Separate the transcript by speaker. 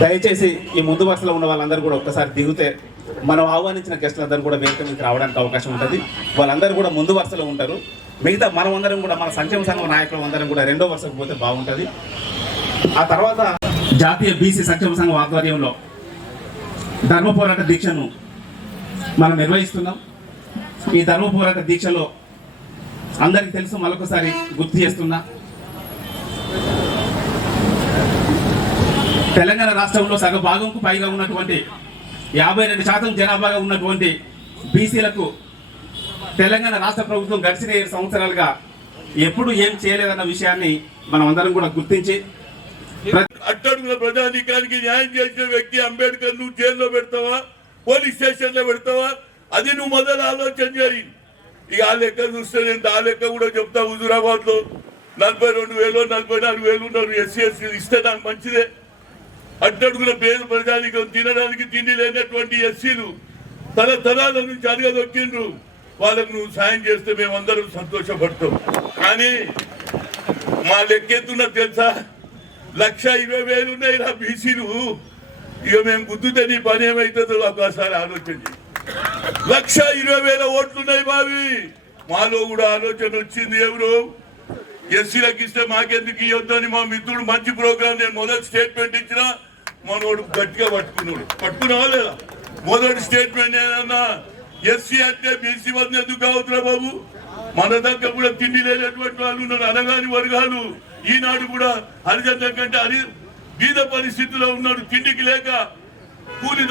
Speaker 1: దయచేసి ఈ ముందు వరుసలో ఉన్న వాళ్ళందరూ కూడా ఒక్కసారి దిగితే మనం ఆహ్వానించిన గెస్టులందరూ కూడా వేదిక మీకు రావడానికి అవకాశం ఉంటుంది. వాళ్ళందరూ కూడా ముందు వరుసలో ఉంటారు. మిగతా మనం అందరం కూడా మన సంక్షేమ సంఘం నాయకులు అందరం కూడా రెండో వరుసకు పోతే బాగుంటుంది. ఆ తర్వాత జాతీయ బీసీ సంక్షేమ సంఘం ఆధ్వర్యంలో ధర్మ పోరాట దీక్షను మనం నిర్వహిస్తున్నాం. ఈ ధర్మ పోరాట దీక్షలో అందరికి తెలుసు మరొకసారి గుర్తు చేస్తున్నా. తెలంగాణ రాష్ట్రంలో సగ భాగంకు పైగా ఉన్నటువంటి యాభై రెండు శాతం జనాభాగా ఉన్నటువంటి బీసీలకు తెలంగాణ రాష్ట్ర ప్రభుత్వం గడిచిన ఏడు సంవత్సరాలుగా ఎప్పుడు ఏం చేయలేదన్న విషయాన్ని మనం అందరం కూడా గుర్తించి
Speaker 2: అట్టడుగుల ప్రజాధికారికి న్యాయం చేసిన వ్యక్తి అంబేద్కర్ నువ్వు జైల్లో పెడతావా? పోలీస్ స్టేషన్లో పెడతావా? అది నువ్వు మొదలు ఆలోచన చేయి. ఇక ఆ లెక్క చూస్తే నేను ఆ లెక్క కూడా చెప్తా హుజురాబాద్లో నలభై రెండు వేలు నలభై నాలుగు వేలు ఉన్నారు ఎస్సీ ఎస్సీ ఇస్తే నాకు మంచిదే. అట్టడుగుల పేద ప్రజానికం తినడానికి తిండి లేనటువంటి ఎస్సీలు తన తరాల నుంచి అడగదొక్కిండ్రు. వాళ్ళకు నువ్వు సాయం చేస్తే మేమందరం సంతోషపడతాం. కానీ మా లెక్కెత్తున్న తెలుసా? లక్ష ఇరవై వేలు ఉన్నాయి నా బీసీలు. ఇక మేము గుద్దుతే నీ పని ఏమవుతుందో ఒకసారి ఆలోచన లక్ష ఇరవై వేల ఓట్లున్నాయి బావి మాలో కూడా ఆలోచన వచ్చింది ఎవరు? ఎస్సీలకు ఇస్తే మాకెందుకు ఇవ్వద్దని మా మిత్రుడు మంచి ప్రోగ్రామ్ నేను మొదటి స్టేట్మెంట్ ఇచ్చిన మనోడు గట్టిగా పట్టుకున్నాడు. పట్టుకున్నావా లేదా? మొదటి స్టేట్మెంట్ ఏదన్నా? ఎస్సీ అంటే బీసీ వద్ద ఎందుకు అవుతున్నా బాబు? మన దగ్గర కూడా తిండి లేనటువంటి వాళ్ళు ఉన్నారు అనగాని వర్గాలు. ఈనాడు కూడా హరిజన కంటే హరి బీద పరిస్థితిలో ఉన్నాడు తిండికి లేక కూలి